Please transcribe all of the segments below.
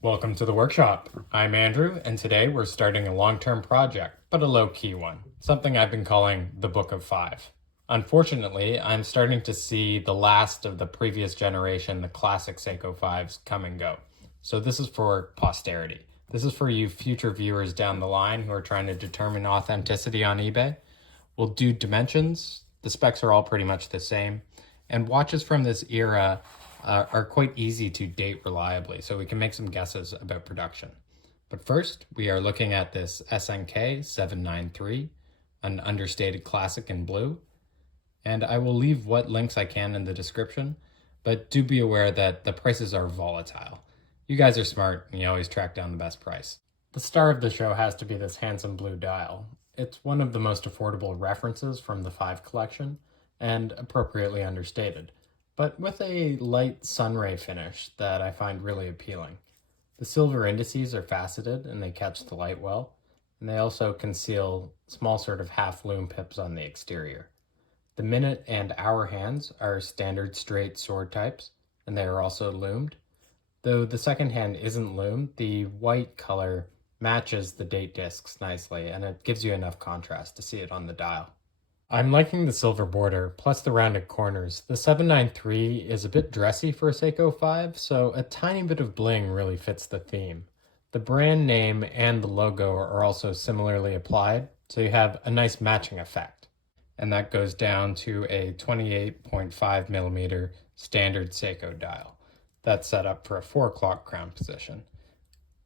Welcome to the workshop. I'm Andrew, and today we're starting a long-term project, but a low-key one, something I've been calling the Book of Five. Unfortunately, I'm starting to see the last of the previous generation, the classic Seiko 5s, come and go. So this is for posterity. This is for you future viewers down the line who are trying to determine authenticity on eBay. We'll do dimensions. The specs are all pretty much the same. And watches from this era are quite easy to date reliably, so we can make some guesses about production. But first, we are looking at this SNK793, an understated classic in blue. And I will leave what links I can in the description, but do be aware that the prices are volatile. You guys are smart, and you always track down the best price. The star of the show has to be this handsome blue dial. It's one of the most affordable references from the 5 collection, and appropriately understated, but with a light sunray finish that I find really appealing. The silver indices are faceted and they catch the light well, and they also conceal small sort of half loom pips on the exterior. The minute and hour hands are standard straight sword types, and they are also loomed. Though the second hand isn't loomed, the white color matches the date discs nicely, and it gives you enough contrast to see it on the dial. I'm liking the silver border, plus the rounded corners. The 793 is a bit dressy for a Seiko 5, so a tiny bit of bling really fits the theme. The brand name and the logo are also similarly applied, so you have a nice matching effect. And that goes down to a 28.5mm standard Seiko dial. That's set up for a 4 o'clock crown position.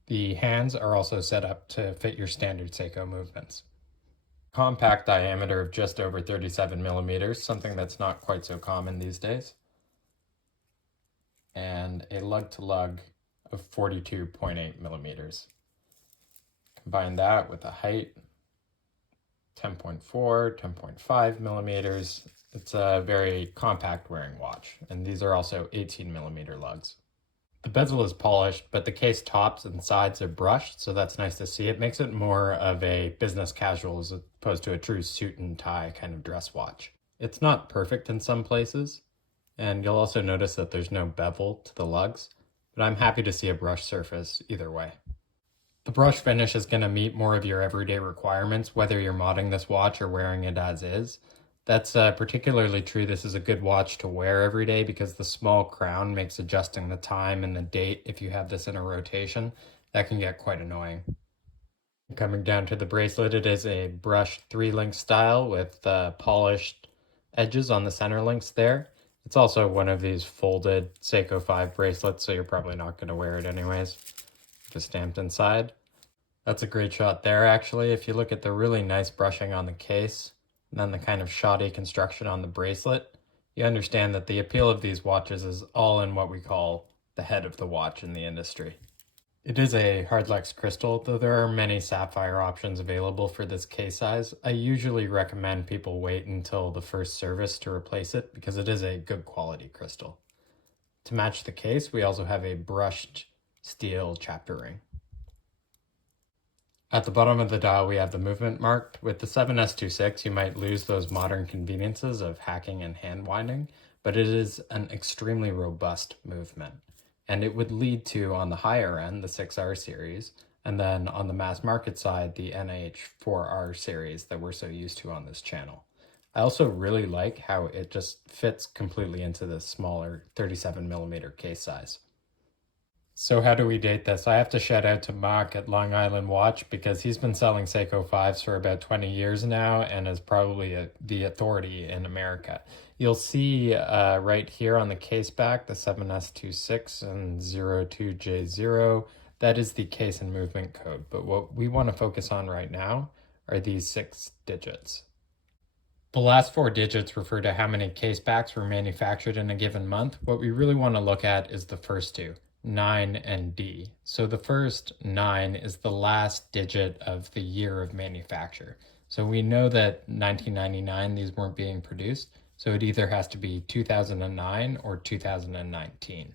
The hands are also set up to fit your standard Seiko movements. Compact diameter of just over 37mm, something that's not quite so common these days. And a lug-to-lug of 42.8mm. Combine that with a height 10.4, 10.5mm. It's a very compact wearing watch, and these are also 18mm lugs. The bezel is polished, but the case tops and sides are brushed, so that's nice to see. It makes it more of a business casual as opposed to a true suit and tie kind of dress watch. It's not perfect in some places, and you'll also notice that there's no bevel to the lugs, but I'm happy to see a brush surface either way. The brush finish is going to meet more of your everyday requirements, whether you're modding this watch or wearing it as is. That's particularly true. This is a good watch to wear every day because the small crown makes adjusting the time and the date, if you have this in a rotation, that can get quite annoying. Coming down to the bracelet, it is a brushed 3-link style with polished edges on the center links there. It's also one of these folded Seiko 5 bracelets, so you're probably not going to wear it anyways. Just stamped inside. That's a great shot there, actually. If you look at the really nice brushing on the case, and then the kind of shoddy construction on the bracelet, you understand that the appeal of these watches is all in what we call the head of the watch in the industry. It is a hardlex crystal, though there are many sapphire options available for this case size. I usually recommend people wait until the first service to replace it because it is a good quality crystal. To match the case, we also have a brushed steel chapter ring. At the bottom of the dial, we have the movement marked. With the 7S26, you might lose those modern conveniences of hacking and hand winding, but it is an extremely robust movement. And it would lead to, on the higher end, the 6R series, and then on the mass market side, the NH4R series that we're so used to on this channel. I also really like how it just fits completely into the smaller 37mm case size. So how do we date this? I have to shout out to Mark at Long Island Watch because he's been selling Seiko 5s for about 20 years now and is probably the authority in America. You'll see right here on the case back, the 7S26 and 02J0. That is the case and movement code. But what we want to focus on right now are these 6 digits. The last 4 digits refer to how many case backs were manufactured in a given month. What we really want to look at is the first 2. 9 and D. So the first 9 is the last digit of the year of manufacture. So we know that 1999 these weren't being produced, so it either has to be 2009 or 2019.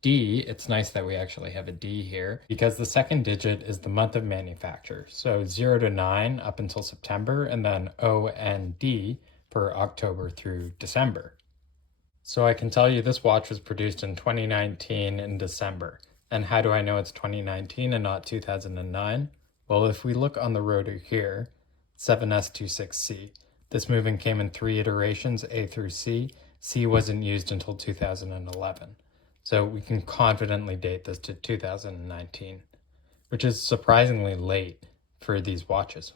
D, it's nice that we actually have a D here because the second digit is the month of manufacture. So 0 to 9 up until September, and then O and D for October through December. So I can tell you this watch was produced in 2019 in December. And how do I know it's 2019 and not 2009? Well, if we look on the rotor here, 7S26C, this movement came in 3 iterations, A through C. C wasn't used until 2011. So we can confidently date this to 2019, which is surprisingly late for these watches.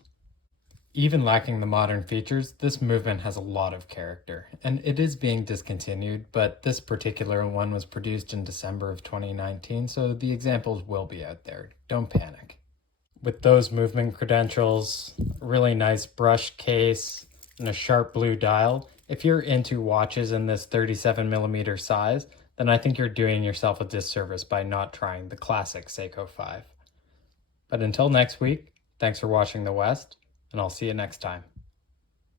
Even lacking the modern features, this movement has a lot of character, and it is being discontinued, but this particular one was produced in December of 2019, so the examples will be out there. Don't panic. With those movement credentials, a really nice brush case, and a sharp blue dial, if you're into watches in this 37mm size, then I think you're doing yourself a disservice by not trying the classic Seiko 5. But until next week, thanks for watching The West, and I'll see you next time.